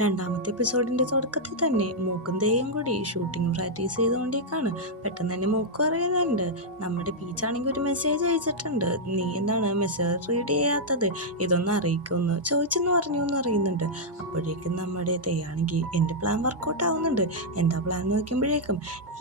രണ്ടാമത്തെ എപ്പിസോഡിന്റെ തുടക്കത്തിൽ തന്നെ മൂക്കും തേയും കൂടി ഷൂട്ടിംഗ് പ്രാക്ടീസ് ചെയ്തുകൊണ്ടേക്കാണ്. പെട്ടെന്ന് തന്നെ മൂക്ക് പറയുന്നുണ്ട്, നമ്മുടെ പീച്ചാണെങ്കിൽ ഒരു മെസ്സേജ് അയച്ചിട്ടുണ്ട്, നീ എന്താണ് മെസ്സേജ് റീഡ് ചെയ്യാത്തത്, ഇതൊന്ന് അറിയിക്കുമെന്ന് ചോദിച്ചെന്ന് പറഞ്ഞു എന്ന് അറിയുന്നുണ്ട്. അപ്പോഴേക്കും നമ്മുടെ തേയാണെങ്കിൽ എൻ്റെ പ്ലാൻ വർക്കൗട്ട് ആവുന്നുണ്ട്. എന്താ പ്ലാൻ നോക്കുമ്പോഴേക്കും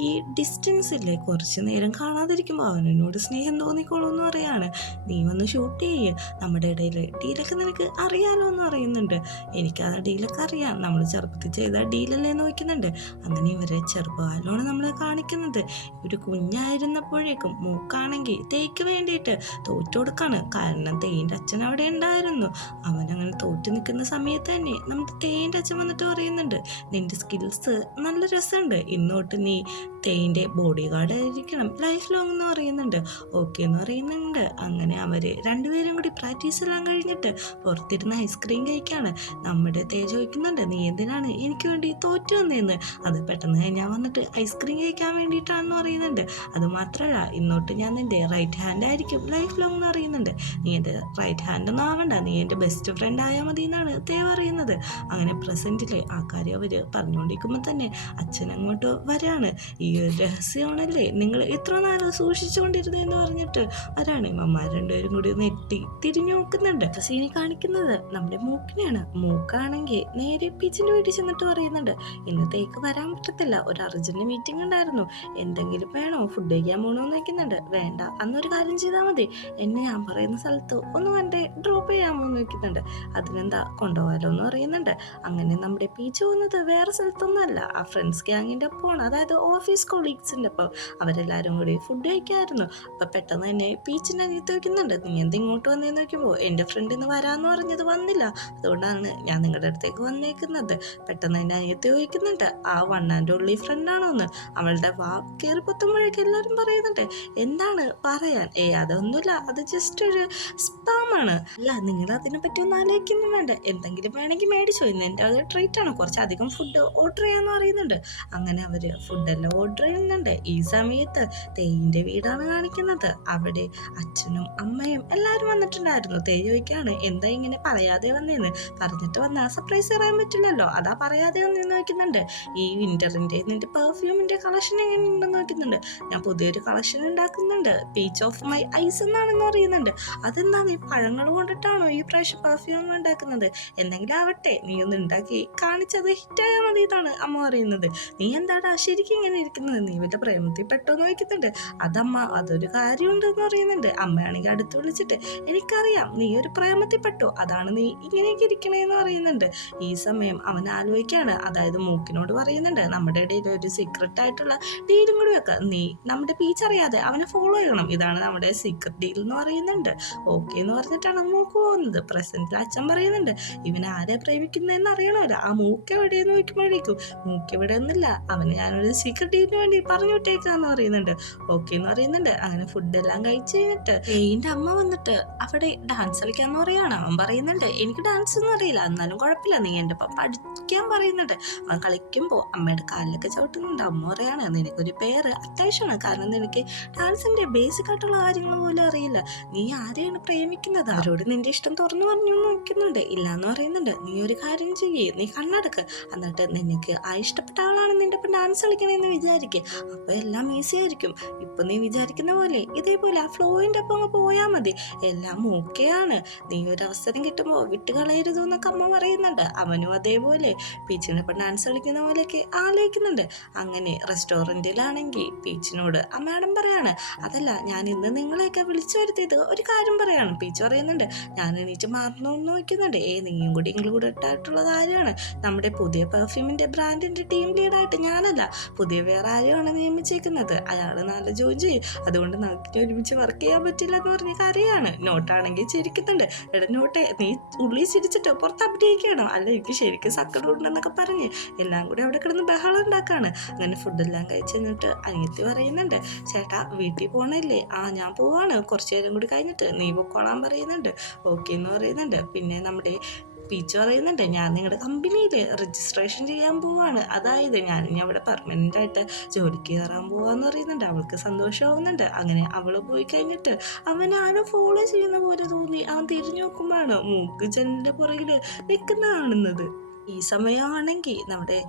ഈ ഡിസ്റ്റൻസ് ഇല്ലേ, കുറച്ച് നേരം കാണാതിരിക്കുമ്പോൾ അവനോട് സ്നേഹം തോന്നിക്കോളൂ എന്ന് പറയാണ്. നീ വന്ന് ഷൂട്ട് ചെയ്യ്, നമ്മുടെ ഇടയിൽ ഡീലൊക്കെ നിനക്ക് അറിയാലോ എന്ന് അറിയുന്നുണ്ട്. എനിക്ക് ആ ഡീലൊക്കെ അറിയാം, നമ്മൾ ചെറുപ്പത്തിൽ ചെയ്ത ഡീലല്ലേ എന്ന് വയ്ക്കുന്നുണ്ട്. അങ്ങനെ ഇവരെ ചെറുപ്പകാലമാണ് നമ്മൾ കാണിക്കുന്നത്. ഒരു കുഞ്ഞായിരുന്നപ്പോഴേക്കും മൂക്കാണെങ്കിൽ തേക്ക് വേണ്ടിയിട്ട് തോറ്റു കൊടുക്കാണ്. കാരണം തേയിൻ്റെ അച്ഛൻ അവിടെ ഉണ്ടായിരുന്നു. അവനങ്ങനെ തോറ്റു നിൽക്കുന്ന സമയത്ത് തന്നെ നമ്മുടെ തേയിൻ്റെ അച്ഛൻ വന്നിട്ട് പറയുന്നുണ്ട്, നിന്റെ സ്കിൽസ് നല്ല രസമുണ്ട്, ഇന്നോട്ട് നീ തേയിൻ്റെ ബോഡി ഗാർഡ് ആയിരിക്കണം ലൈഫ് ലോങ് എന്ന് പറയുന്നുണ്ട്. ഓക്കെ എന്ന് പറയുന്നുണ്ട്. അങ്ങനെ അവർ രണ്ടുപേരും കൂടി പ്രാക്ടീസ് എല്ലാം കഴിഞ്ഞിട്ട് പുറത്തിരുന്ന് ഐസ്ക്രീം കഴിക്കാണ്. നമ്മുടെ തേ ചോദിക്കുന്നുണ്ട്, നീ എന്തിനാണ് എനിക്ക് വേണ്ടി തോറ്റു വന്നതെന്ന്. അത് പെട്ടെന്ന് ഞാൻ വന്നിട്ട് ഐസ്ക്രീം കഴിക്കാൻ വേണ്ടിയിട്ടാണെന്ന് പറയുന്നുണ്ട്. അതുമാത്രമല്ല, ഇന്നോട്ട് ഞാൻ നിൻ്റെ റൈറ്റ് ഹാൻഡ് ആയിരിക്കും ലൈഫ് ലോങ് എന്ന് അറിയുന്നുണ്ട്. നീ എൻ്റെ റൈറ്റ് ഹാൻഡ് ഒന്നും ആവണ്ട, നീ എൻ്റെ ബെസ്റ്റ് ഫ്രണ്ട് ആയാൽ മതി എന്നാണ് തേ പറയുന്നത്. അങ്ങനെ പ്രസൻറ്റിൽ ആ കാര്യം അവർ പറഞ്ഞുകൊണ്ടിരിക്കുമ്പോൾ തന്നെ അച്ഛൻ അങ്ങോട്ട് വരാണ്. ഈ ഒരു രഹസ്യമാണല്ലേ നിങ്ങൾ ഇത്ര നാൾ സൂക്ഷിച്ചുകൊണ്ടിരുന്നതെന്ന് പറഞ്ഞിട്ട് വരാണ്. ഇമ്മമാർ രണ്ടുപേരും കൂടി നെറ്റി തിരിഞ്ഞു നോക്കുന്നുണ്ട്. സീനി കാണിക്കുന്നത് നമ്മുടെ മൂക്കിനെയാണ്. മൂക്കാണെങ്കിൽ നേരെ പീച്ചിൻ്റെ വീട്ടിൽ ചെന്നിട്ട് പറയുന്നുണ്ട്, ഇന്നത്തേക്ക് വരാൻ പറ്റത്തില്ല, ഒരു അർജന്റ് മീറ്റിംഗ് ഉണ്ടായിരുന്നു, എന്തെങ്കിലും വേണോ, ഫുഡ് കഴിക്കാൻ പോകണമെന്ന് വയ്ക്കുന്നുണ്ട്. വേണ്ട, അന്നൊരു കാര്യം ചെയ്താൽ മതി, എന്നെ ഞാൻ പറയുന്ന സ്ഥലത്ത് ഒന്ന് കണ്ടേ ഡ്രോപ്പ് ചെയ്യാമോ എന്ന് വയ്ക്കുന്നുണ്ട്. അതിനെന്താ, കൊണ്ടുപോകാലോ എന്ന് പറയുന്നുണ്ട്. അങ്ങനെ നമ്മുടെ പീച്ച് പോകുന്നത് വേറെ സ്ഥലത്തൊന്നുമല്ല, ആ ഫ്രണ്ട്സ് ഗ്യാങ്ങിൻ്റെ ഒപ്പമാണ്, അതായത് ഓഫീസ് കൊളീഗ്സിൻ്റെ ഒപ്പം. അവരെല്ലാവരും കൂടി ഫുഡ് കഴിക്കായിരുന്നു. അപ്പം പെട്ടെന്ന് തന്നെ പീച്ചിൻ്റെ അനിയത്ത് വയ്ക്കുന്നുണ്ട്, നീ എന്ത് ഇങ്ങോട്ട് വന്നേന്ന് നോക്കുമ്പോൾ എൻ്റെ ഫ്രണ്ട് ഇന്ന് വരാമെന്ന് പറഞ്ഞത് വന്നില്ല, അതുകൊണ്ടാണ് ഞാൻ നിങ്ങളുടെ അടുത്തേക്ക് വന്നേക്കുന്നത്. പെട്ടെന്ന് തന്നെ അനിയത്തി ചോദിക്കുന്നുണ്ട്, ആ വൺ ആൻഡ് ഓൺലി ഫ്രണ്ടാണോ എന്ന്. അവളുടെ വാ കയറി പൊത്തുമ്പോഴേക്കും എല്ലാവരും പറയുന്നുണ്ട്, എന്താണ് പറയാൻ, അതൊന്നുമില്ല, അത് ജസ്റ്റ് ഒരു സ്പാമാണ്. അല്ല, നിങ്ങൾ അതിനെ പറ്റി ഒന്നും ആലോചിക്കുന്നു വേണ്ട, എന്തെങ്കിലും വേണമെങ്കിൽ മേടിച്ചോ, ഇന്ന് എൻ്റെ അത് ട്രീറ്റ് ആണ്, കുറച്ചധികം ഫുഡ് ഓർഡർ ചെയ്യാമെന്ന് പറയുന്നുണ്ട്. അങ്ങനെ അവർ ഫുഡെല്ലാം ഓർഡർ ചെയ്യുന്നുണ്ട്. ഈ സമയത്ത് തേയിൻ്റെ വീടാണ് കാണിക്കുന്നത്. അവിടെ അച്ഛനും അമ്മയും എല്ലാവരും വന്നിട്ടുണ്ടായിരുന്നു. തേ ചോദിക്കാണ്, എന്താ ഇങ്ങനെ പറയാതെ വന്നേന്ന്. പറഞ്ഞിട്ട് വന്നാൽ സർപ്രൈസ് പറയാൻ പറ്റില്ലല്ലോ, അതാ പറയാതെ വന്നേന്ന് നോക്കുന്നുണ്ട്. ഈ വിൻ്ററിൻ്റെ നിൻ്റെ പെർഫ്യൂമിൻ്റെ കളക്ഷൻ എങ്ങനെ ഉണ്ടെന്ന് നോക്കുന്നുണ്ട്. ഞാൻ പുതിയൊരു കളക്ഷൻ ഉണ്ടാക്കുന്നുണ്ട്, പീച്ച് ഓഫ് മൈ ഐസ് എന്നാണെന്ന് പറയുന്നുണ്ട്. അതെന്താണ്, ഈ പഴങ്ങൾ കൊണ്ടിട്ടാണോ ഈ പ്രാവശ്യം പെർഫ്യൂം ഉണ്ടാക്കുന്നത്? എന്തെങ്കിലും ആവട്ടെ, നീ ഒന്ന് ഉണ്ടാക്കി കാണിച്ചത് ഹിറ്റായാൽ മതി എന്നാണ് അമ്മ പറയുന്നത്. നീ എന്താടാ ശരിക്കും ഇങ്ങനെ ഇരിക്കുന്നത്, നീ വല്ല പ്രേമത്തിൽ പെട്ടോന്ന് വയ്ക്കുന്നുണ്ട്. അതമ്മ, അതൊരു കാര്യമുണ്ട് എന്ന് പറയുന്നുണ്ട്. അമ്മയാണെങ്കിൽ അടുത്ത് വിളിച്ചിട്ട്, എനിക്കറിയാം നീ ഒരു പ്രേമത്തിൽ പെട്ടോ, അതാണ് നീ ഇങ്ങനെയൊക്കെ ഇരിക്കണേന്ന് പറയുന്നുണ്ട്. ഈ സമയം അവൻ ആലോചിക്കാണ്, അതായത് മൂക്കിനോട് പറയുന്നുണ്ട്, നമ്മുടെ ഇടയിൽ ഒരു സീക്രട്ട് ആയിട്ടുള്ള ഡീലും കൂടി വെക്കാം, നീ നമ്മുടെ പീച്ച് അറിയാതെ അവനെ ഫോളോ ചെയ്യണം, ഇതാണ് നമ്മുടെ സീക്രട്ട് ഡീൽ എന്ന് പറയുന്നുണ്ട്. ഓക്കെ എന്ന് പറഞ്ഞിട്ടാണ് മൂക്ക് പോകുന്നത്. പ്രസന്റിൽ അച്ഛൻ പറയുന്നുണ്ട്, ഇവൻ ആരെ പ്രേമിക്കുന്നതെന്ന് അറിയണമല്ലോ, ആ മൂക്ക് എവിടെയെന്ന് നോക്കുമ്പോഴേക്കും മൂക്ക് ഇവിടെ ഒന്നുമില്ല, അവന് ഞാനൊരു സീക്രട്ട് ഡീലിന് വേണ്ടി പറഞ്ഞു വിട്ടേക്കാന്ന് പറയുന്നുണ്ട്. ഓക്കെ എന്ന് പറയുന്നുണ്ട്. അങ്ങനെ ഫുഡെല്ലാം കഴിച്ച് കഴിഞ്ഞിട്ട് ഏയിൻ്റെ അമ്മ വന്നിട്ട് അവിടെ ഡാൻസ് കളിക്കാന്ന് പറയാണ്. അവൻ പറയുന്നുണ്ട്, എനിക്ക് ഡാൻസ് ഒന്നും അറിയില്ല, എന്നാലും കുഴപ്പമില്ല, നീ എൻ്റെ ഒപ്പം പഠിക്കാൻ പറയുന്നുണ്ട്. അവൻ കളിക്കുമ്പോൾ അമ്മയുടെ കാലിലൊക്കെ ചവിട്ടുന്നുണ്ട്. അമ്മ പറയാണ്, നിനക്കൊരു പേര് അത്യാവശ്യമാണ്, കാരണം നിനക്ക് ഡാൻസിൻ്റെ ബേസിക് ആയിട്ടുള്ള കാര്യങ്ങൾ പോലും അറിയില്ല, നീ ആരെയാണ് പ്രേമിക്കുന്നത്, അവരോട് നിന്റെ ഇഷ്ടം തുറന്നു പറഞ്ഞു നോക്കുന്നുണ്ട്. ഇല്ലാന്ന് പറയുന്നുണ്ട്. നീ ഒരു കാര്യം ചെയ്യേ, നീ കണ്ണടക്ക്, എന്നിട്ട് നിനക്ക് ആ ഇഷ്ടപ്പെട്ട ആളാണ് നിന്റെ ഒപ്പം ഡാൻസ് കളിക്കണമെന്ന് വിചാരിക്കുക, അപ്പോൾ എല്ലാം ഈസി ആയിരിക്കും. ഇപ്പം നീ വിചാരിക്കുന്ന പോലെ ഇതേപോലെ ആ ഫ്ലോയിൻ്റെ ഒപ്പം അങ്ങ് പോയാൽ മതി, എല്ലാം ഓക്കെയാണ്, നീ ഒരു അവസരം കിട്ടുമ്പോൾ വിട്ടുകളയരുത് എന്നൊക്കെ അമ്മ പറയുന്നുണ്ട്. അവനും അതേപോലെ പീച്ചിനൊപ്പം ഡാൻസ് കളിക്കുന്ന പോലെയൊക്കെ ആലോചിക്കുന്നുണ്ട്. അങ്ങനെ റെസ്റ്റോറൻറ്റിലാണെങ്കിൽ പീച്ചിനോട് അമ്മയാടം പറയാണ്, അതല്ല, ഞാൻ ഇന്ന് നിങ്ങളെയൊക്കെ വിളിച്ചു വരുത്തിയത് ഒരു കാര്യം പറയാണ്. പീച്ച് പറയുന്നുണ്ട്, ഞാൻ എണീറ്റ് മാറണമെന്ന് നോക്കുന്നുണ്ട്. നീയും കൂടി ഇൻക്ലൂഡഡ് ആയിട്ടുള്ള കാര്യമാണ്, നമ്മുടെ പുതിയ പെർഫ്യൂമിൻ്റെ ബ്രാൻഡിൻ്റെ ടീം ലീഡായിട്ട് ഞാനല്ല, പുതിയ വേറെ ആരെയാണ് നിയമിച്ചേക്കുന്നത്, അയാൾ നല്ല ജോലി ചെയ്യും, അതുകൊണ്ട് നമുക്ക് ഒരുമിച്ച് വർക്ക് ചെയ്യാൻ പറ്റില്ല എന്ന് പറഞ്ഞ കാര്യമാണ്. നോട്ടാണെങ്കിൽ ചിരിക്കുന്നുണ്ട്. എടാ നോട്ടെ, നീ ഉള്ളി ചിരിച്ചിട്ട് പുറത്ത് അഭിനയിക്കണോ, അല്ല എനിക്ക് ശരിക്കും സങ്കടം ഉണ്ടെന്നൊക്കെ പറഞ്ഞ് എല്ലാം കൂടി അവിടെ കിടന്ന് ബഹളം ഉണ്ടാക്കാണ്. അങ്ങനെ ഫുഡെല്ലാം കഴിച്ച് കഴിഞ്ഞിട്ട് അനിയത്തി പറയുന്നുണ്ട്, ചേട്ടാ വീട്ടിൽ പോകണല്ലേ, ഞാൻ പോവാണ്, കുറച്ച് നേരം കൂടി കഴിഞ്ഞിട്ട് നീ പൊക്കോളാൻ പറയുന്നുണ്ട്. ഓക്കെ എന്ന് പറയുന്നുണ്ട്. പിന്നെ നമ്മുടെ പീച്ച് പറയുന്നുണ്ട്, ഞാൻ നിങ്ങളുടെ കമ്പനിയിൽ രജിസ്ട്രേഷൻ ചെയ്യാൻ പോവാണ്, അതായത് ഞാൻ ഇനി അവിടെ പെർമനൻ്റ് ആയിട്ട് ജോലിക്ക് കയറാൻ പോവാന്ന് പറയുന്നുണ്ട്. അവൾക്ക് സന്തോഷമാവുന്നുണ്ട്. അങ്ങനെ അവൾ പോയി കഴിഞ്ഞിട്ട് അവൻ ആരോ ഫോളോ ചെയ്യുന്ന പോലെ തോന്നി. അവൻ തിരിഞ്ഞു നോക്കുമ്പോഴാണ് മൂക്ക് ജനലിൻ്റെ പുറകിൽ നിൽക്കുന്ന കാണുന്നത്. ഈ സമയമാണെങ്കിൽ നമ്മുടെ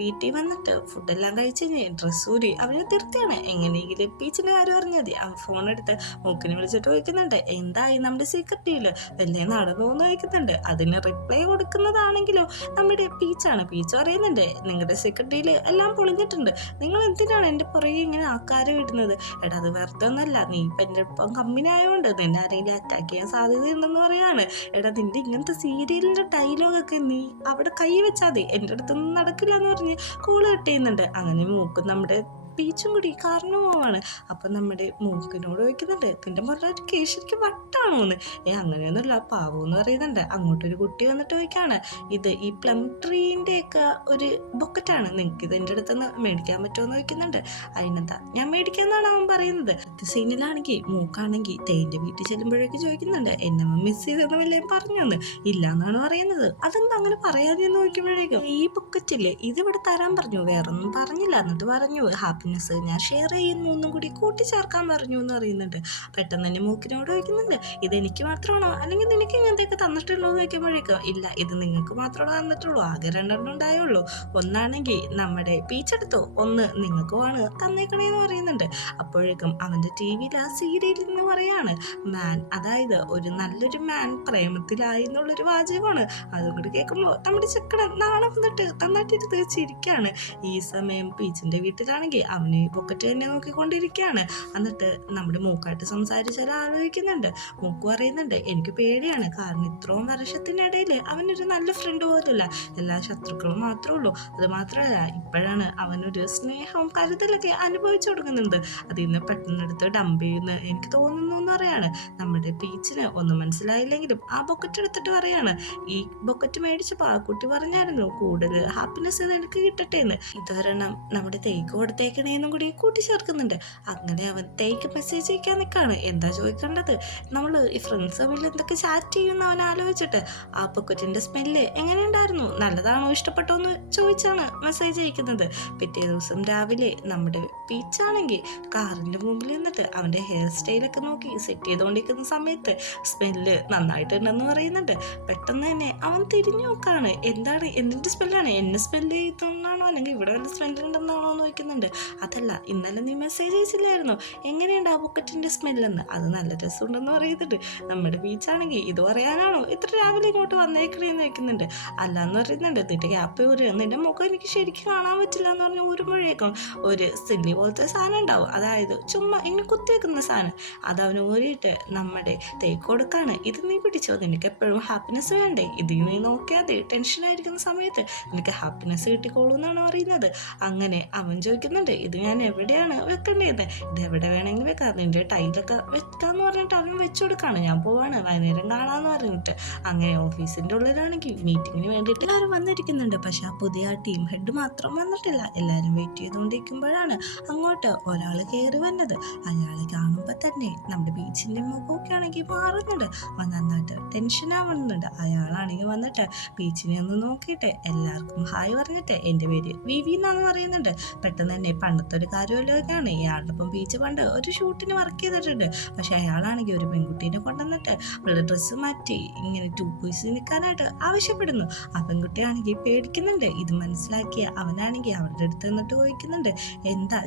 വീട്ടിൽ വന്നിട്ട് ഫുഡെല്ലാം കഴിച്ച് കഴിഞ്ഞ് ഡ്രസ്സ് ഊരി അവനെ തിരുത്തിയാണ് എങ്ങനെയെങ്കിലും പീച്ചിൻ്റെ കാര്യം അറിഞ്ഞത് അവൻ ഫോൺ എടുത്ത് മൂക്കിനെ വിളിച്ചിട്ട് ചോദിക്കുന്നുണ്ട്, എന്തായി നമ്മുടെ സീക്രട്ട് ഡീല്, വല്ലേ നടന്നു എന്ന് ചോദിക്കുന്നുണ്ട്. അതിന് റിപ്ലൈ കൊടുക്കുന്നതാണെങ്കിലോ നമ്മുടെ പീച്ചാണ്. പീച്ച് പറയുന്നുണ്ട്, നിങ്ങളുടെ സീക്രട്ട് ഡീല് എല്ലാം പൊളിഞ്ഞിട്ടുണ്ട്, നിങ്ങൾ എന്തിനാണ് എൻ്റെ പുറകെ ഇങ്ങനെ ആക്കാരം ഇടുന്നത്. എടാ അത് വെറുതെ ഒന്നല്ല, നീ ഇപ്പം എൻ്റെ ഒപ്പം കമ്പനി ആയതുകൊണ്ട് നിന്നെ ആരെങ്കിലും അറ്റാക്ക് ചെയ്യാൻ സാധ്യതയുണ്ടെന്ന് പറയാണ്. എടാ നിന്റെ ഇങ്ങനത്തെ സീരിയലിൻ്റെ ഡയലോഗൊക്കെ നീ അവിടെ കൈ വെച്ചാൽ മതി, എൻ്റെ അടുത്തൊന്നും നടക്കില്ല എന്ന് പറഞ്ഞ് കോള് കട്ട് ചെയ്യുന്നുണ്ട്. അങ്ങനെ മൂക്കും നമ്മുടെ പീച്ചും കൂടി കാരണവുമാണ്. അപ്പം നമ്മുടെ മൂക്കിനോട് ചോദിക്കുന്നുണ്ട്, നിന്റെ മുതലായിട്ട് കേശരിക്ക് വട്ടാണോന്ന്. അങ്ങനെയൊന്നുമില്ല, പാവു എന്ന് പറയുന്നുണ്ട്. അങ്ങോട്ടൊരു കുട്ടി വന്നിട്ട് ചോദിക്കാണ്, ഇത് ഈ പ്ലം ട്രീൻ്റെ ഒക്കെ ഒരു ബൊക്കറ്റാണ്, നിങ്ങൾക്ക് ഇത് എൻ്റെ അടുത്തുനിന്ന് മേടിക്കാൻ പറ്റുമോ എന്ന് ചോദിക്കുന്നുണ്ട്. അതിനെന്താ ഞാൻ മേടിക്കാന്നാണ് അവൻ പറയുന്നത്. അടുത്ത സീനിലാണെങ്കിൽ മൂക്കാണെങ്കിൽ തേൻ്റെ വീട്ടിൽ ചെല്ലുമ്പോഴേക്ക് ചോദിക്കുന്നുണ്ട്, എന്നെ മിസ് ചെയ്തെന്ന് വല്ലതും പറഞ്ഞോന്ന്. ഇല്ല എന്നാണ് പറയുന്നത്. അതെന്താ അങ്ങനെ പറയാതെന്ന് ചോദിക്കുമ്പോഴേക്കും, ഈ ബൊക്കറ്റില്ലേ ഇതിവിടെ തരാൻ പറഞ്ഞു, വേറൊന്നും പറഞ്ഞില്ല, എന്നിട്ട് പറഞ്ഞു ഹാപ്പിനെസ് ഞാൻ ഷെയർ ചെയ്യുന്നു, ഒന്നും കൂടി കൂട്ടിച്ചേർക്കാൻ പറഞ്ഞു എന്ന് പറയുന്നുണ്ട്. പെട്ടെന്ന് തന്നെ മൂക്കിനോട് ചോദിക്കുന്നുണ്ട്, ഇതെനിക്ക് മാത്രമാണോ അല്ലെങ്കിൽ നിനക്ക് ഇങ്ങനത്തെയൊക്കെ തന്നിട്ടുള്ളൂ എന്ന് ചോദിക്കുമ്പോഴേക്കും, ഇല്ല ഇത് നിങ്ങൾക്ക് മാത്രമേ തന്നിട്ടുള്ളൂ, ആകെ 2 ഉണ്ടായുള്ളൂ, ഒന്നാണെങ്കിൽ നമ്മുടെ പീച്ചെടുത്തോ, ഒന്ന് നിങ്ങൾക്കുമാണ് തന്നേക്കണേന്ന് പറയുന്നുണ്ട്. അപ്പോഴേക്കും അവൻ്റെ ടി വിയിൽ ആ സീരിയലിൽ നിന്ന് പറയാണ്, മാൻ, അതായത് ഒരു നല്ലൊരു മാൻ പ്രേമത്തിലായി എന്നുള്ളൊരു വാചകമാണ്. അതും കൂടി കേൾക്കുമ്പോൾ നമ്മുടെ ചെക്കട നാളെ വന്നിട്ട് നന്നായിട്ട് ചിരിക്കാണ്. ഈ സമയം പീച്ചിൻ്റെ വീട്ടിലാണെങ്കിൽ അവന് പൊക്കറ്റ് തന്നെ നോക്കിക്കൊണ്ടിരിക്കുകയാണ്. എന്നിട്ട് നമ്മുടെ മൂക്കായിട്ട് സംസാരിച്ചാൽ ആലോചിക്കുന്നുണ്ട്. മൂക്ക് പറയുന്നുണ്ട്, എനിക്ക് പേടിയാണ്, കാരണം ഇത്രയും വർഷത്തിനിടയിൽ അവനൊരു നല്ല ഫ്രണ്ട് പോലുമില്ല, എല്ലാ ശത്രുക്കളും മാത്രമേ ഉള്ളൂ. അത് മാത്രമല്ല ഇപ്പോഴാണ് അവനൊരു സ്നേഹവും കരുതലൊക്കെ അനുഭവിച്ചു കൊടുക്കുന്നുണ്ട്. അതിൽ നിന്ന് പെട്ടെന്നെടുത്ത് ഡംപ് ചെയ്യുന്ന എനിക്ക് തോന്നുന്നു എന്ന് പറയാണ്. നമ്മുടെ പീച്ചിന് ഒന്നും മനസ്സിലായില്ലെങ്കിലും ആ ബൊക്കറ്റ് എടുത്തിട്ട് പറയാണ്, ഈ ബൊക്കറ്റ് മേടിച്ചപ്പോൾ ആ കുട്ടി പറഞ്ഞായിരുന്നു കൂടുതൽ ഹാപ്പിനെസ് എനിക്ക് കിട്ടട്ടെ എന്ന്. ഇതൊരെണ്ണം നമ്മുടെ തേക്ക് കൊടുത്തേക്കണേന്നും കൂടി കൂട്ടിച്ചേർക്കുന്നുണ്ട്. അങ്ങനെ അവൻ തേക്ക് മെസ്സേജ് അയക്കാൻ നിൽക്കുകയാണ്. എന്താ ചോദിക്കേണ്ടത്, നമ്മൾ ഈ ഫ്രണ്ട്സ് തമ്മിൽ എന്തൊക്കെ ചാറ്റ് ചെയ്യുന്ന അവൻ ആലോചിച്ചിട്ട്, ആ പൊക്കറ്റിൻ്റെ സ്മെല്ല് എങ്ങനെയുണ്ടായിരുന്നു, നല്ലതാണോ, ഇഷ്ടപ്പെട്ടോ എന്ന് ചോദിച്ചാണ് മെസ്സേജ് അയക്കുന്നത്. പിറ്റേ ദിവസം രാവിലെ നമ്മുടെ പീച്ചാണെങ്കിൽ കാറിൻ്റെ മുമ്പിൽ നിന്നിട്ട് അവൻ്റെ ഹെയർ സ്റ്റൈലൊക്കെ നോക്കി സെറ്റ് ചെയ്തുകൊണ്ടിരിക്കുന്ന സമയത്ത് സ്മെല്ല് നന്നായിട്ടുണ്ടെന്ന് പറയുന്നുണ്ട്. പെട്ടെന്ന് തന്നെ അവൻ തിരിഞ്ഞു നോക്കാണ്, എന്താണ് എന്തിൻ്റെ സ്മെല്ലാണ്, എന്നെ സ്മെല്ല് ചെയ്യുന്നതാണോ അല്ലെങ്കിൽ ഇവിടെ വല്ല സ്മെല്ലുണ്ടെന്നാണോ എന്ന് ചോദിക്കുന്നുണ്ട്. അതല്ല, ഇന്നലെ നീ മെസ്സേജ് അയച്ചില്ലായിരുന്നോ, എങ്ങനെയുണ്ട് ആ ബുക്കറ്റിൻ്റെ സ്മെല്ലെന്ന്, അത് നല്ല രസമുണ്ടെന്ന് പറയുന്നുണ്ട്. നമ്മുടെ ബീച്ചാണെങ്കിൽ ഇത് പറയാനാണോ ഇത്ര രാവിലെ ഇങ്ങോട്ട് വന്നേക്കണേന്ന് ചോദിക്കുന്നുണ്ട്. അല്ലാന്ന് പറയുന്നുണ്ട്, നിന്റെ ക്യാപ്പ് ഒരു നിന്റെ മുഖം എനിക്ക് ശരിക്കും കാണാൻ പറ്റില്ല എന്ന് പറഞ്ഞ് ഊരുമ്പോഴേക്കും ഒരു സില്ലി പോലത്തെ സാധനം ഉണ്ടാവും, അതായത് ചുമ്മാ ഇങ്ങനെ കുത്തിവെക്കുന്ന സാധനം, അത് അവന് ഊരിയിട്ട് നമ്മുടെ തേക്ക് കൊടുക്കാണ്. ഇത് നീ പിടിച്ചോ, നിനക്ക് എപ്പോഴും ഹാപ്പിനെസ് വേണ്ടേ, ഇത് നീ നോക്കിയാതെ ടെൻഷനായിരിക്കുന്ന സമയത്ത് നിനക്ക് ഹാപ്പിനെസ് കിട്ടിക്കോളൂ എന്നാണ് പറയുന്നത്. അങ്ങനെ അവൻ ചോദിക്കുന്നുണ്ട്, ഇത് ഞാൻ എവിടെയാണ് വെക്കേണ്ടത്, ഇത് എവിടെ വേണമെങ്കിൽ വെക്കാം, നിന്റെ ടൈലൊക്കെ വെക്കാന്ന് പറഞ്ഞിട്ട് അവൻ വെച്ചു കൊടുക്കാണ്. ഞാൻ പോവാണ്, വൈകുന്നേരം കാണാന്ന് പറഞ്ഞിട്ട്. അങ്ങനെ ഓഫീസിൻ്റെ ഉള്ളിലാണെങ്കിൽ മീറ്റിങ്ങിന് വേണ്ടിയിട്ട് എല്ലാവരും വന്നിരിക്കുന്നുണ്ട്. പക്ഷെ ആ പുതിയ ടീം ഹെഡ് മാത്രം വന്നിട്ടില്ല. എല്ലാവരും വെയിറ്റ് ചെയ്തുകൊണ്ടിരിക്കുമ്പോഴാണ് അങ്ങോട്ട് ഒരാൾ കയറി വന്നത്. അയാളെ കാണുമ്പോൾ തന്നെ നമ്മുടെ ബീച്ചിൻ്റെ മുഖമൊക്കെ ആണെങ്കിൽ മാറുന്നുണ്ട്. അവൻ നന്നായിട്ട് ടെൻഷൻ ആവുന്നുണ്ട്. അയാളാണെങ്കിൽ വന്നിട്ട് ബീച്ചിനെ ഒന്ന് നോക്കിയിട്ട് എല്ലാവർക്കും ഹായ് പറഞ്ഞിട്ട്, എൻ്റെ പേര് വിവി എന്നാന്ന് പറയുന്നുണ്ട്. പെട്ടെന്ന് തന്നെ പണ്ടത്തെ ഒരു കാര്യമല്ലോക്കാണ്. ഇയാളുടെ ഒപ്പം ബീച്ച് പണ്ട് ഒരു ഷൂട്ടിന് വർക്ക് ചെയ്തിട്ടുണ്ട്. പക്ഷെ അയാളാണെങ്കിൽ ഒരു പെൺകുട്ടീനെ കൊണ്ടുവന്നിട്ട് അവളുടെ ഡ്രസ്സ് മാറ്റി ഇങ്ങനെ 2 പീസ് നിൽക്കാനായിട്ട് ആവശ്യപ്പെടുന്നു. ആ പെൺകുട്ടിയാണെങ്കിൽ പേടിക്കുന്നുണ്ട്. ഇത് മനസ്സിലാക്കിയ അവനാണെങ്കിൽ അവളുടെ അടുത്ത് നിന്നിട്ട് ചോദിക്കുന്നുണ്ട്,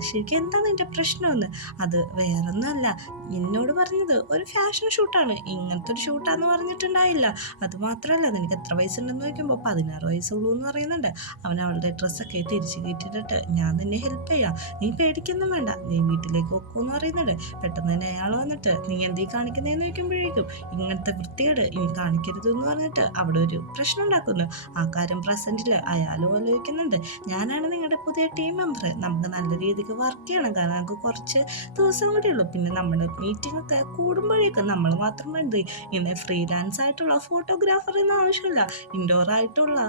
ശരിക്കും എന്താ നിന്റെ പ്രശ്നമെന്ന്. അത് വേറൊന്നുമല്ല, എന്നോട് പറഞ്ഞത് ഒരു ഫാഷൻ ഷൂട്ടാണ്, ഇങ്ങനത്തെ ഒരു ഷൂട്ടാന്ന് പറഞ്ഞിട്ടുണ്ടായില്ല. അത് മാത്രമല്ല നിനക്ക് എത്ര വയസ്സുണ്ടെന്ന് ചോദിക്കുമ്പോൾ 16 വയസ്സുള്ളൂ എന്ന് പറയുന്നുണ്ട്. അവൻ അവളുടെ ഡ്രസ്സൊക്കെ തിരിച്ച് കയറ്റിട്ടിട്ട്, ഞാൻ നിന്നെ ഹെൽപ്പ് ചെയ്യാം, നീ പേടിക്കൊന്നും വേണ്ട, നീ വീട്ടിലേക്ക് വെക്കുമെന്ന് പറയുന്നുണ്ട്. പെട്ടെന്ന് തന്നെ അയാൾ വന്നിട്ട്, നീ എന്തീ കാണിക്കുന്നതെന്ന് ചോദിക്കുമ്പോഴേക്കും, ഇങ്ങനത്തെ വൃത്തികേട് ഇനി കാണിക്കരുത് എന്ന് പറഞ്ഞിട്ട് അവിടെ ഒരു പ്രശ്നം ഉണ്ടാക്കുന്നു. ആ കാര്യം പ്രസന്റിൽ അയാൾ ആലോചിക്കുന്നുണ്ട്, ഞാനാണ് നിങ്ങളുടെ പുതിയ ടീം മെമ്പർ, നമുക്ക് നല്ല രീതിക്ക് വർക്ക് ചെയ്യണം, കാരണം നമുക്ക് കുറച്ച് ദിവസം കൂടി ഉള്ളൂ, പിന്നെ നമ്മുടെ മീറ്റിംഗ് ഒക്കെ കൂടുമ്പോഴേക്കും നമ്മൾ മാത്രം മതി, ഇങ്ങനെ ഫ്രീലാൻസ് ആയിട്ടുള്ള ഫോട്ടോഗ്രാഫർ എന്ന ആവശ്യമില്ല, ഇൻഡോർ ആയിട്ടുള്ള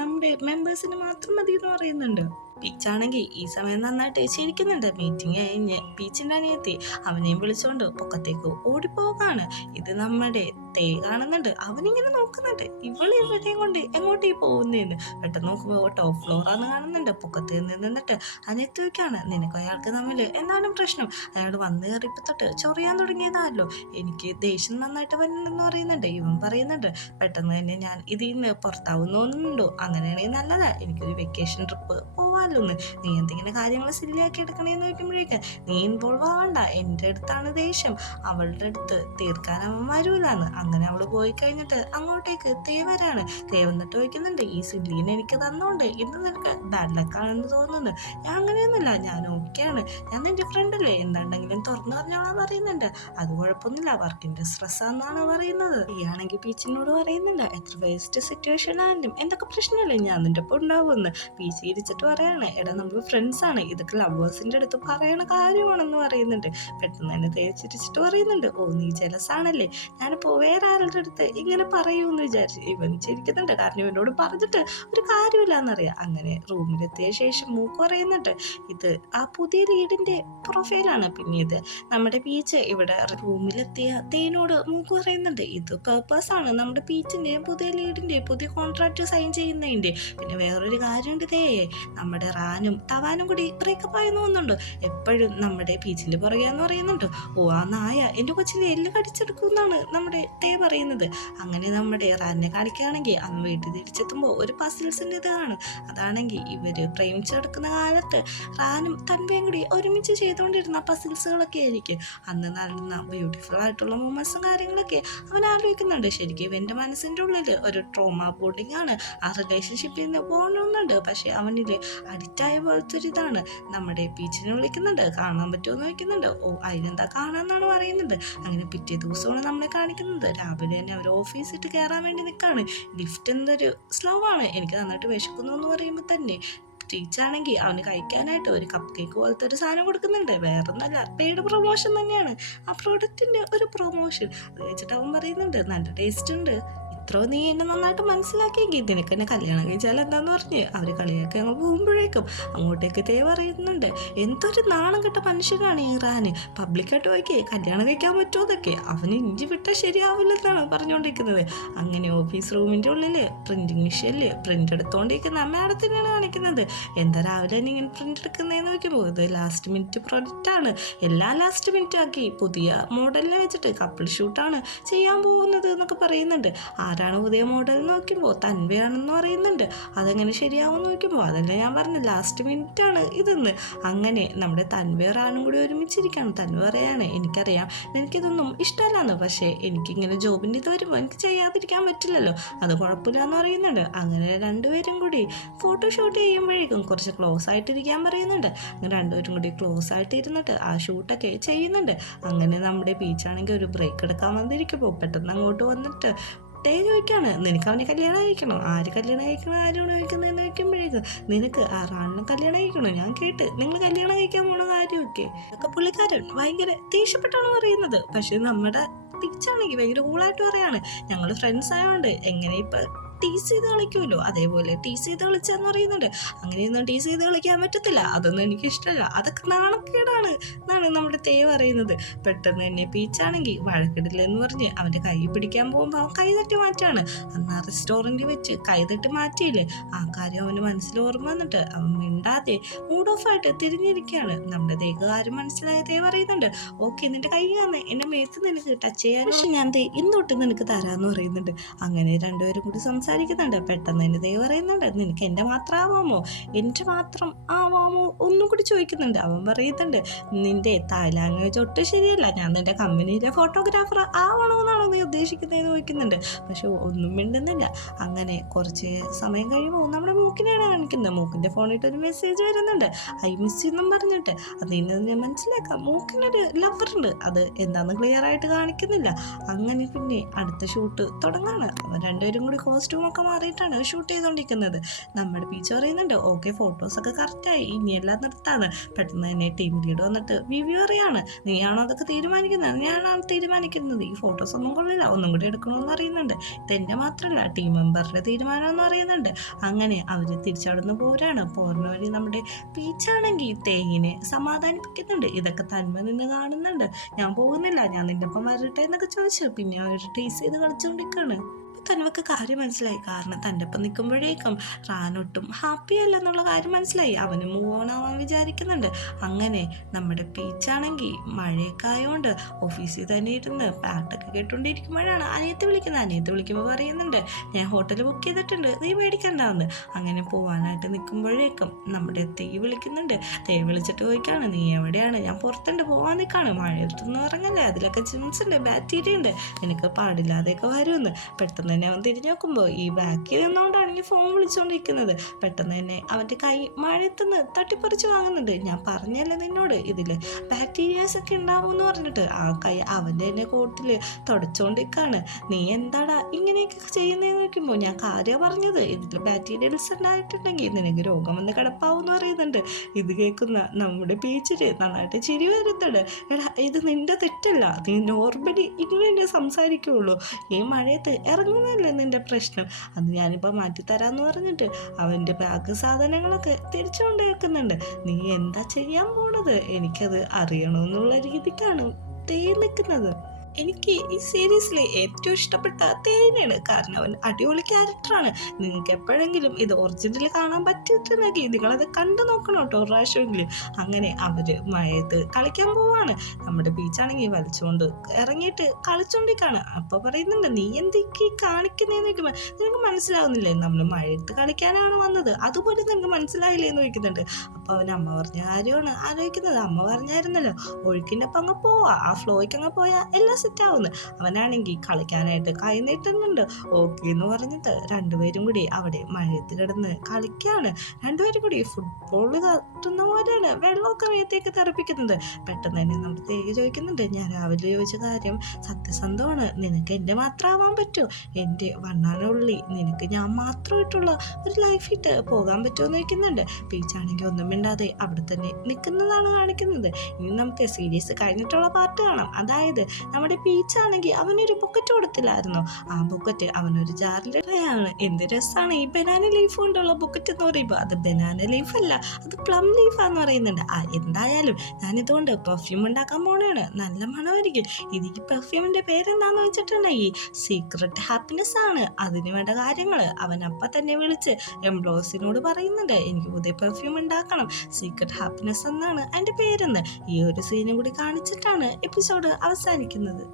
നമ്മുടെ മെമ്പേഴ്സിന് മാത്രം മതി എന്ന് പറയുന്നുണ്ട്. പീച്ചാണെങ്കിൽ ഈ സമയം നന്നായിട്ട് ചിരിക്കുന്നുണ്ട്. മീറ്റിംഗ് കഴിഞ്ഞ് പീച്ചിന്റെ അനിയത്തി അവനെയും വിളിച്ചോണ്ട് പൊക്കത്തേക്ക് ഓടിപ്പോകാണ്. ഇത് നമ്മുടെ തേ കാണുന്നുണ്ട്. അവനിങ്ങനെ നോക്കുന്നുണ്ട്, ഇവളെയും കൊണ്ട് എങ്ങോട്ടീ പോകുന്നേന്ന്. പെട്ടെന്ന് നോക്കുമ്പോൾ ടോപ്പ് ഫ്ലോറാന്ന് കാണുന്നുണ്ട്. പൊക്കത്ത് നിന്നിട്ട് അനിയത്തി വയ്ക്കാണ്, നിനക്കും അയാൾക്ക് തമ്മിൽ എന്താണ് പ്രശ്നം? അയാൾ വന്ന് കയറിയപ്പോ തൊട്ട് ചൊറിയാൻ തുടങ്ങിയതാണല്ലോ, എനിക്ക് ദേഷ്യം നന്നായിട്ട് വരുന്നെന്ന് പറയുന്നുണ്ട്. ഇവൻ പറയുന്നുണ്ട്, പെട്ടെന്ന് തന്നെ ഞാൻ ഇതിൽ നിന്ന് പുറത്താവുന്നുണ്ടോ? അങ്ങനെയാണെങ്കിൽ നല്ലതാ, എനിക്കൊരു വെക്കേഷൻ ട്രിപ്പ് പോവാലോന്ന്. നീ എന്തെങ്കിലും കാര്യങ്ങൾ സില്ലിയാക്കി എടുക്കണേന്ന് ചോദിക്കുമ്പോഴേക്കും നീ ഇൻവോൾവ് ആവണ്ട, എൻ്റെ അടുത്താണ് ദേഷ്യം, അവളുടെ അടുത്ത് തീർക്കാൻ അവൻ വരൂലാന്ന്. അങ്ങനെ അവള് പോയി കഴിഞ്ഞിട്ട് അങ്ങോട്ടേക്ക് തേവരാണ്. തേവന്നിട്ട് ചോദിക്കുന്നുണ്ട്, ഈ സില്ലീനെ എനിക്ക് തന്നോണ്ട് ഇന്ന് നിനക്ക് ബാഡ് ലക്കാണെന്ന് തോന്നുന്നു. ഞാൻ അങ്ങനെയൊന്നുമില്ല, ഞാൻ ഓക്കെയാണ്, ഞാൻ നിന്റെ ഫ്രണ്ടല്ലേ, എന്താണെങ്കിലും തുറന്നു പറഞ്ഞോളാൻ പറയുന്നുണ്ട്. അത് കുഴപ്പമൊന്നുമില്ല, വർക്കിന്റെ സ്ട്രെസ്സാന്നാണ് പറയുന്നത്. ഈ ആണെങ്കിൽ പീച്ചിനോട് പറയുന്നുണ്ട്, എത്ര വേസ്റ്റ് സിറ്റുവേഷൻ ആണെങ്കിലും എന്തൊക്കെ പ്രശ്നമല്ലേ, ഞാൻ നിന്റെ ഒപ്പം ഉണ്ടാവുമെന്ന്. പീച്ചി ഇരിച്ചിട്ട് പറയാണ്, എടാ നമ്മൾ ഫ്രണ്ട്സ് ആണ്, ഇതൊക്കെ ലവേഴ്സിന്റെ അടുത്ത് പറയണ കാര്യമാണെന്ന് പറയുന്നുണ്ട്. പെട്ടെന്ന് തന്നെ തേച്ചിരിച്ചിട്ട് പറയുന്നുണ്ട്, ഓ നീ ജലസ് ആണല്ലേ, ഞാനിപ്പോ വേറെ ആരുടെ അടുത്ത് ഇങ്ങനെ പറയൂന്ന് വിചാരിച്ചു. ഇവൻ ചിരിക്കുന്നുണ്ട്, കാരണം ഇവനോട് പറഞ്ഞിട്ട് ഒരു കാര്യമില്ലാന്നറിയാം. അങ്ങനെ റൂമിലെത്തിയ ശേഷം മൂക്ക് പറയുന്നുണ്ട്, ഇത് ആ പുതിയ ലീഡിന്റെ പ്രൊഫൈലാണ്. പിന്നെ ഇത് നമ്മുടെ പീച്ച് ഇവിടെ റൂമിലെത്തിയ തേനോട് മൂക്ക് പറയുന്നുണ്ട്, ഇത് പേർപ്പസ് ആണ് നമ്മുടെ പീച്ചിന്റെയും പുതിയ ലീഡിന്റെ പുതിയ കോൺട്രാക്ട് സൈൻ ചെയ്യുന്നതിന്റെ. പിന്നെ വേറൊരു കാര്യമുണ്ട്, തേ നമ്മുടെ റാനും തവാനും കൂടി ബ്രേക്കപ്പ് ആയി തോന്നുന്നുണ്ട്. എപ്പോഴും നമ്മുടെ പീച്ചിന്റെ പുറകെന്ന് പറയുന്നുണ്ട്. ഓ ആ നായ എന്റെ കൊച്ചിന്റെ എല്ല് കടിച്ചെടുക്കുമെന്നാണ് നമ്മുടെ തേ പറയുന്നത്. അങ്ങനെ നമ്മുടെ റാനെ കാണിക്കുകയാണെങ്കിൽ അവൻ വീട്ടിൽ തിരിച്ചെത്തുമ്പോൾ ഒരു പസിൽസിന്റെ ഇതാണ്. അതാണെങ്കിൽ ഇവര് പ്രേമിച്ചെടുക്കുന്ന കാലത്ത് റാനും തൻവയും കൂടി ഒരുമിച്ച് ചെയ്തുകൊണ്ടിരുന്ന പസിൽസുകളൊക്കെ ആയിരിക്കും. അന്ന് നടന്ന ബ്യൂട്ടിഫുൾ ആയിട്ടുള്ള മൂമെന്റ്സും കാര്യങ്ങളൊക്കെ അവൻ ആലോചിക്കുന്നുണ്ട്. ശരിക്കും ഇവന്റെ മനസ്സിന്റെ ഉള്ളിൽ ഒരു ട്രോമ ബോണ്ടിങ് ആണ്, ആ റിലേഷൻഷിപ്പിൽ നിന്ന് പോകണമെന്നുണ്ട്. പക്ഷെ അവനിൽ അഡിക്റ്റായ പോലത്തെ ഒരു ഇതാണ്. നമ്മുടെ പീച്ചിനെ വിളിക്കുന്നുണ്ട്, കാണാൻ പറ്റുമോ എന്ന് ചോദിക്കുന്നുണ്ട്. ഓ അതിനെന്താ കാണാന്നാണ് പറയുന്നത്. അങ്ങനെ പിറ്റേ ദിവസമാണ് നമ്മളെ കാണിക്കുന്നത്. രാവിലെ തന്നെ അവർ ഓഫീസിട്ട് കയറാൻ വേണ്ടി നിൽക്കുകയാണ്. ലിഫ്റ്റ് എന്തൊരു സ്ലോ ആണ്, എനിക്ക് നന്നായിട്ട് വിശക്കുന്നു എന്ന് പറയുമ്പോൾ തന്നെ ടീച്ചാണെങ്കിൽ അവന് കഴിക്കാനായിട്ട് ഒരു കപ്പ് കേക്ക് പോലത്തെ ഒരു സാധനം കൊടുക്കുന്നുണ്ട്. വേറൊന്നല്ല, പെയ്ഡ് പ്രൊമോഷൻ തന്നെയാണ്, ആ പ്രോഡക്റ്റിന്റെ ഒരു പ്രൊമോഷൻ. അത് വെച്ചിട്ട് അവൻ പറയുന്നുണ്ട്, നല്ല ടേസ്റ്റ് ഉണ്ട്, ഇത്ര നീ എന്നെ നന്നായിട്ട് മനസ്സിലാക്കിയെങ്കിൽ നിനക്ക് എന്നെ കല്യാണം കഴിച്ചാൽ എന്താന്ന് പറഞ്ഞ് അവർ കളിയൊക്കെ ഞങ്ങൾ പോകുമ്പോഴേക്കും അങ്ങോട്ടേക്ക് തേ പറയുന്നുണ്ട്, എന്തൊരു നാണം കെട്ട മനുഷ്യനാണ് ഈ റാന്, പബ്ലിക്കായിട്ട് പോയിക്കേ കല്യാണം കഴിക്കാൻ പറ്റുമോ എന്നൊക്കെ, അവന് ഇഞ്ചി വിട്ടാൽ ശരിയാവില്ലെന്നാണ് പറഞ്ഞുകൊണ്ടിരിക്കുന്നത്. അങ്ങനെ ഓഫീസ് റൂമിൻ്റെ ഉള്ളിൽ പ്രിന്റിങ് മെഷീനിൽ പ്രിന്റ് എടുത്തുകൊണ്ടിരിക്കുന്ന അമ്മയാടത്തിനാണ് കാണിക്കുന്നത്. എന്താ രാവിലെ തന്നെ ഇങ്ങനെ പ്രിന്റ് എടുക്കുന്നതെന്ന് നോക്കുമ്പോൾ ഇത് ലാസ്റ്റ് മിനിറ്റ് പ്രൊഡക്റ്റാണ്, എല്ലാം ലാസ്റ്റ് മിനിറ്റ് ആക്കി പുതിയ മോഡലിനെ വെച്ചിട്ട് കപ്പിൾ ഷൂട്ടാണ് ചെയ്യാൻ പോകുന്നത് എന്നൊക്കെ പറയുന്നുണ്ട്. ആരാണ് പുതിയ മോഡൽ നോക്കുമ്പോൾ തൻവയാണെന്ന് പറയുന്നുണ്ട്. അതെങ്ങനെ ശരിയാവും നോക്കുമ്പോൾ അതല്ലേ ഞാൻ പറഞ്ഞു ലാസ്റ്റ് മിനിറ്റ് ആണ് ഇതെന്ന്. അങ്ങനെ നമ്മുടെ തൻവയാനും കൂടി ഒരുമിച്ചിരിക്കുകയാണ്. തൻവ പറയാണ്, എനിക്കറിയാം എനിക്കിതൊന്നും ഇഷ്ടമല്ലാന്ന്, പക്ഷേ എനിക്കിങ്ങനെ ജോബിൻ്റെ ഇത് വരുമ്പോൾ എനിക്ക് ചെയ്യാതിരിക്കാൻ പറ്റില്ലല്ലോ, അത് കുഴപ്പമില്ല എന്ന് പറയുന്നുണ്ട്. അങ്ങനെ രണ്ടുപേരും കൂടി ഫോട്ടോഷൂട്ട് ചെയ്യുമ്പോഴേക്കും കുറച്ച് ക്ലോസ് ആയിട്ടിരിക്കാൻ പറയുന്നുണ്ട്. അങ്ങനെ രണ്ടുപേരും കൂടി ക്ലോസ് ആയിട്ട് ഇരുന്നിട്ട് ആ ഷൂട്ടൊക്കെ ചെയ്യുന്നുണ്ട്. അങ്ങനെ നമ്മുടെ ബീച്ചാണെങ്കിൽ ഒരു ബ്രേക്ക് എടുക്കാൻ വന്നിരിക്കുമ്പോൾ പെട്ടെന്ന് അങ്ങോട്ട് വന്നിട്ട് തേ ചോദിക്കാണ്, നിനക്ക് അവനെ കല്യാണം കഴിക്കണം, ആര് കല്യാണം കഴിക്കണം, ആരാണ് കഴിക്കുന്നതെന്ന് ചോദിക്കുമ്പോഴേക്കും നിനക്ക് ആ റാണിനെ കല്യാണം കഴിക്കണം, ഞാൻ കേട്ട് നിങ്ങൾ കല്യാണം കഴിക്കാൻ പോണ കാര്യമൊക്കെ അതൊക്കെ പുള്ളിക്കാരൻ ഭയങ്കര ദേഷ്യപ്പെട്ടാണ് പറയുന്നത്. പക്ഷെ നമ്മുടെ പിച്ചാണെങ്കിൽ ഭയങ്കര കൂളായിട്ട് പറയാണ്, ഞങ്ങൾ ഫ്രണ്ട്സ് ആയതുകൊണ്ട് എങ്ങനെ ഇപ്പം ടീസ് ചെയ്ത് കളിക്കുമല്ലോ, അതേപോലെ ടീസ് ചെയ്ത് കളിച്ചാന്ന് പറയുന്നുണ്ട്. അങ്ങനെയൊന്നും ടീസ് ചെയ്ത് കളിക്കാൻ പറ്റത്തില്ല, അതൊന്നും എനിക്ക് ഇഷ്ടമല്ല, അതൊക്കെ നാണക്കേടാണ് എന്നാണ് നമ്മുടെ തേ പറയുന്നത്. പെട്ടെന്ന് തന്നെ പീച്ചാണെങ്കിൽ വഴക്കിടില്ലെന്ന് പറഞ്ഞ് അവൻ്റെ കൈ പിടിക്കാൻ പോകുമ്പോൾ അവൻ കൈ തട്ടി മാറ്റാണ്. അന്ന് ആ റെസ്റ്റോറൻറ്റിൽ വെച്ച് കൈ തട്ടി മാറ്റിയില്ലേ, ആ കാര്യം അവന് മനസ്സിൽ ഓർമ്മ വന്നിട്ട് അവൻ മിണ്ടാതെ മൂഡ് ഓഫ് ആയിട്ട് തിരിഞ്ഞിരിക്കുകയാണ്. നമ്മുടെ ദേഹകാര്യം മനസ്സിലായ തേ പറയുന്നുണ്ട്, ഓക്കെ നിന്റെ കൈ തന്നെ എൻ്റെ മേത്ത് നിനക്ക് ടച്ച് ചെയ്യാൻ, പക്ഷെ ഞാൻ ഇന്നൊട്ട് നിനക്ക് തരാമെന്ന് പറയുന്നുണ്ട്. അങ്ങനെ രണ്ടുപേരും കൂടി സംസാരിക്കുന്നുണ്ട്. പെട്ടെന്ന് തന്നെ ദൈവം പറയുന്നുണ്ട്, നിനക്ക് എൻ്റെ മാത്രം ആവാമോ, എൻ്റെ മാത്രം ആവാമോ ഒന്നും കൂടി ചോദിക്കുന്നുണ്ട്. അവൻ പറയുന്നുണ്ട്, നിന്റെ തായ് ലാംഗ്വേജ് ഒട്ടും ശരിയല്ല, ഞാൻ നിന്റെ കമ്പനിയിലെ ഫോട്ടോഗ്രാഫർ ആവണമെന്നാണോ നീ ഉദ്ദേശിക്കുന്നതെന്ന് ചോദിക്കുന്നുണ്ട്. പക്ഷെ ഒന്നും മിണ്ടുന്നില്ല. അങ്ങനെ കുറച്ച് സമയം കഴിയുമ്പോൾ നമ്മുടെ മൂക്കിനെയാണ് കാണിക്കുന്നത്. മൂക്കിൻ്റെ ഫോണിട്ട് ഒരു മെസ്സേജ് വരുന്നുണ്ട്, ഐ മിസ് യു എന്നും പറഞ്ഞിട്ട്. അതിൽ നിന്ന് മനസ്സിലാക്കാം മൂക്കിനൊരു ലവറുണ്ട്, അത് എന്താണെന്ന് ക്ലിയർ ആയിട്ട് കാണിക്കുന്നില്ല. അങ്ങനെ പിന്നെ അടുത്ത ഷൂട്ട് തുടങ്ങാണ്. അവൻ രണ്ടുപേരും കൂടി കോസ്റ്റ്യൂം കോസ്റ്റ്യൂമൊക്കെ മാറിയിട്ടാണ് ഷൂട്ട് ചെയ്തുകൊണ്ടിരിക്കുന്നത്. നമ്മുടെ പീച്ച് പറയുന്നുണ്ട് ഓക്കെ ഫോട്ടോസൊക്കെ കറക്റ്റായി, ഇനിയെല്ലാം നിർത്താണ്. പെട്ടെന്ന് തന്നെ ടീം ലീഡ് വന്നിട്ട് വിവി പറയാണ് നീയാണോ അതൊക്കെ തീരുമാനിക്കുന്നത്? ഞാനാണ് തീരുമാനിക്കുന്നത്, ഈ ഫോട്ടോസ് ഒന്നും കൊള്ളില്ല, ഒന്നും കൂടി എടുക്കണമെന്ന് അറിയുന്നുണ്ട്. ഇതെന്നെ മാത്രമല്ല ടീം മെമ്പറുടെ തീരുമാനം എന്ന് അറിയുന്നുണ്ട്. അങ്ങനെ അവർ തിരിച്ചവിടുന്ന് പോരുന്ന വഴി നമ്മുടെ പീച്ചാണെങ്കിൽ തേങ്ങിനെ സമാധാനിപ്പിക്കുന്നുണ്ട്. ഇതൊക്കെ തന്മ നിന്ന് കാണുന്നുണ്ട്. ഞാൻ പോകുന്നില്ല, ഞാൻ നിന്റെ ഒപ്പം വരട്ടെ എന്നൊക്കെ ചോദിച്ചു. പിന്നെ അവർ ടീസ് ചെയ്ത് കളിച്ചുകൊണ്ടിരിക്കുകയാണ്. തനുവക്ക് കാര്യം മനസ്സിലായി. കാരണം തൻ്റെ ഒപ്പം നിൽക്കുമ്പോഴേക്കും റാനൊട്ടും ഹാപ്പി അല്ല എന്നുള്ള കാര്യം മനസ്സിലായി. അവന് മൂവ് ഓൺ ആവാൻ വിചാരിക്കുന്നുണ്ട്. അങ്ങനെ നമ്മുടെ പീച്ചാണെങ്കിൽ മഴയൊക്കെ ആയതുകൊണ്ട് ഓഫീസിൽ തന്നെ ഇരുന്ന് പാട്ടൊക്കെ കേട്ടുകൊണ്ടിരിക്കുമ്പോഴാണ് അനിയത്തി വിളിക്കുന്നത്. അനിയത്തി വിളിക്കുമ്പോൾ പറയുന്നുണ്ട് ഞാൻ ഹോട്ടൽ ബുക്ക് ചെയ്തിട്ടുണ്ട്, നീ മേടിക്കണ്ടാവുന്നു. അങ്ങനെ പോകാനായിട്ട് നിൽക്കുമ്പോഴേക്കും നമ്മുടെ തേ വിളിക്കുന്നുണ്ട്. തേ വിളിച്ചിട്ട് ചോദിക്കുകയാണ് നീ എവിടെയാണ്? ഞാൻ പുറത്തുണ്ട്, പോകാൻ നിൽക്കുകയാണ്. മഴയത്തൊന്നും ഇറങ്ങല്ലേ, അതിലൊക്കെ ജിംസ് ഉണ്ട്, ബാക്ടീരിയ ഉണ്ട്, നിനക്ക് പാടില്ലാതെയൊക്കെ വരുമെന്ന്. പെട്ടെന്ന് തന്നെ അവൻ തിരിഞ്ഞു നോക്കുമ്പോൾ ഈ ബാക്കിൽ നിന്നുകൊണ്ടാണ് ഈ ഫോൺ വിളിച്ചുകൊണ്ടിരിക്കുന്നത്. പെട്ടെന്ന് തന്നെ അവൻ്റെ കൈ മഴയത്തുനിന്ന് തട്ടിപ്പറിച്ച് വാങ്ങുന്നുണ്ട്. ഞാൻ പറഞ്ഞല്ലേ നിന്നോട് ഇതിൽ ബാക്ടീരിയാസ് ഒക്കെ ഉണ്ടാവും എന്ന് പറഞ്ഞിട്ട്. ആ കൈ അവൻ്റെ തന്നെ കോട്ടിൽ തുടച്ചുകൊണ്ടിരിക്കുകയാണ്. നീ എന്താടാ ഇങ്ങനെയൊക്കെ ചെയ്യുന്നതെന്ന് നോക്കുമ്പോൾ ഞാൻ കാര്യം പറഞ്ഞത്, ഇതിൽ ബാക്ടീരിയൽസ് ഉണ്ടായിട്ടുണ്ടെങ്കിൽ നിനക്ക് രോഗം വന്ന് കിടപ്പാവും എന്ന് പറയുന്നുണ്ട്. ഇത് കേൾക്കുന്ന നമ്മുടെ പീച്ചില് നന്നായിട്ട് ചിരി വരുന്നുണ്ട്. എടാ ഇത് നിന്റെ തെറ്റല്ല, നീ നോർമലി ഇങ്ങനെ സംസാരിക്കുകയുള്ളൂ, ഈ മഴയത്ത് ഇറങ്ങുന്നതല്ലേ നിന്റെ പ്രശ്നം, അത് ഞാനിപ്പോൾ മാറ്റിത്തരാമെന്ന് പറഞ്ഞിട്ട് അവൻ്റെ ബാഗ് സാധനങ്ങളൊക്കെ തിരിച്ചു കൊണ്ടുവയ്ക്കുന്നുണ്ട്. നീ എന്താ ചെയ്യാൻ പോണത്, എനിക്കത് അറിയണമെന്നുള്ള രീതിക്കാണ് തേ നിൽക്കുന്നത്. എനിക്ക് ഈ സീരീസിലെ ഏറ്റവും ഇഷ്ടപ്പെട്ട തേനെയാണ്. കാരണം അവൻ അടിപൊളി ക്യാരക്ടറാണ്. നിങ്ങൾക്ക് എപ്പോഴെങ്കിലും ഇത് ഒറിജിനൽ കാണാൻ പറ്റിയിട്ടുണ്ടെങ്കിൽ നിങ്ങളത് കണ്ടു നോക്കണം കേട്ടോ ഒരു പ്രാവശ്യമെങ്കിലും. അങ്ങനെ അവർ മഴയത്ത് കളിക്കാൻ പോവാണ്. നമ്മുടെ ബീച്ചാണെങ്കിൽ വലിച്ചുകൊണ്ട് ഇറങ്ങിയിട്ട് കളിച്ചുകൊണ്ടിരിക്കുകയാണ്. അപ്പോൾ പറയുന്നുണ്ട് നീ എന്തൊക്കെ കാണിക്കുന്നതെന്ന് ചോദിക്കുമ്പോൾ നിനക്ക് മനസ്സിലാവുന്നില്ലേ, നമ്മൾ മഴയത്ത് കളിക്കാനാണ് വന്നത്, അതുപോലെ നിനക്ക് മനസ്സിലായില്ലേ എന്ന് ചോദിക്കുന്നുണ്ട്. അപ്പോൾ അവൻ അമ്മ പറഞ്ഞ കാര്യമാണ് ആലോചിക്കുന്നത്. അമ്മ പറഞ്ഞായിരുന്നല്ലോ ഒഴുക്കിൻ്റെ ഒപ്പം അങ്ങ് പോവാ, ആ ഫ്ലോയ്ക്ക് അങ്ങ് പോയാൽ എല്ലാം സെറ്റാവുന്നു. അവനാണെങ്കിൽ കളിക്കാനായിട്ട് കൈ നീട്ടുന്നുണ്ട്. ഓക്കെ എന്ന് പറഞ്ഞിട്ട് രണ്ടുപേരും കൂടി അവിടെ മഴയത്ത് കിടന്ന് കളിക്കുകയാണ്. രണ്ടുപേരും കൂടി ഫുട്ബോൾ തട്ടുന്ന പോലെയാണ് വെള്ളമൊക്കെ മേത്തേക്ക് തെറിപ്പിക്കുന്നത്. പെട്ടെന്ന് തന്നെ നമ്മുടെ തേക്ക് ചോദിക്കുന്നുണ്ട് ഞാൻ രാവിലെ ചോദിച്ച കാര്യം സത്യസന്ധമാണ്, നിനക്ക് എൻ്റെ മാത്രമാവാൻ പറ്റുമോ? എൻ്റെ വണ്ണാനുള്ളി നിനക്ക് ഞാൻ മാത്രമായിട്ടുള്ള ഒരു ലൈഫ് ഇട്ട് പോകാൻ പറ്റുമോ എന്ന് ചോദിക്കുന്നുണ്ട്. പീച്ചാണെങ്കിൽ ഒന്നും മിണ്ടാതെ അവിടെ തന്നെ നിൽക്കുന്നതാണ് കാണിക്കുന്നത്. ഇനി നമുക്ക് സീരീസ് കഴിഞ്ഞിട്ടുള്ള പാർട്ട് കാണാം. അതായത് നമ്മുടെ പീച്ചാണെങ്കിൽ അവനൊരു ബുക്കറ്റ് കൊടുത്തില്ലായിരുന്നോ, ആ ബുക്കറ്റ് അവനൊരു ജാറിലിടയാണ്. എന്ത് രസമാണ് ഈ ബനാന ലീഫ് കൊണ്ടുള്ള ബുക്കറ്റ് എന്ന് പറയുമ്പോൾ. അത് ബനാന ലീഫ് അല്ല, അത് പ്ലം ലീഫാന്ന് പറയുന്നുണ്ട്. എന്തായാലും ഞാനിതുകൊണ്ട് പെർഫ്യൂം ഉണ്ടാക്കാൻ പോണേണ്, നല്ല മണമായിരിക്കും. ഇത് ഈ പെർഫ്യൂമിന്റെ പേരെന്താന്ന് വെച്ചിട്ടുണ്ടെങ്കിൽ സീക്രട്ട് ഹാപ്പിനെസ് ആണ്. അതിന് വേണ്ട കാര്യങ്ങൾ അവൻ അപ്പം തന്നെ വിളിച്ച് എംപ്ലോയീസിനോട് പറയുന്നുണ്ട്, എനിക്ക് പുതിയ പെർഫ്യൂം ഉണ്ടാക്കണം, സീക്രട്ട് ഹാപ്പിനെസ് എന്നാണ് അതിൻ്റെ പേരെന്ന്. ഈ ഒരു സീനും കൂടി കാണിച്ചിട്ടാണ് എപ്പിസോഡ് അവസാനിക്കുന്നത്.